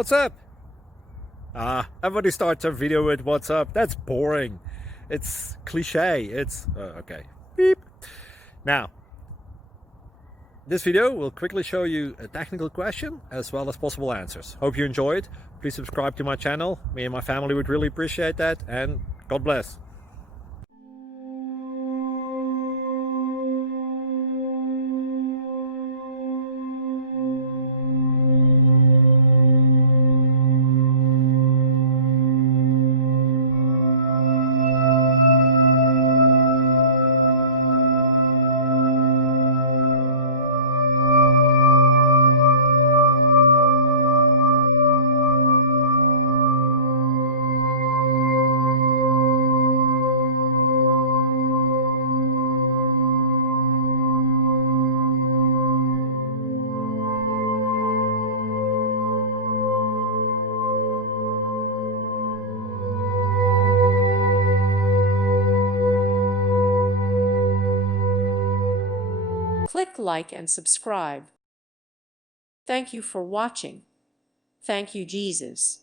What's up? Everybody starts a video with what's up. That's boring. It's cliche. It's okay. Beep. Now, this video will quickly show you a technical question as well as possible answers. Hope you enjoyed. Please subscribe to my channel. Me and my family would really appreciate that, and God bless. Click like and subscribe. Thank you for watching. Thank you, Jesus.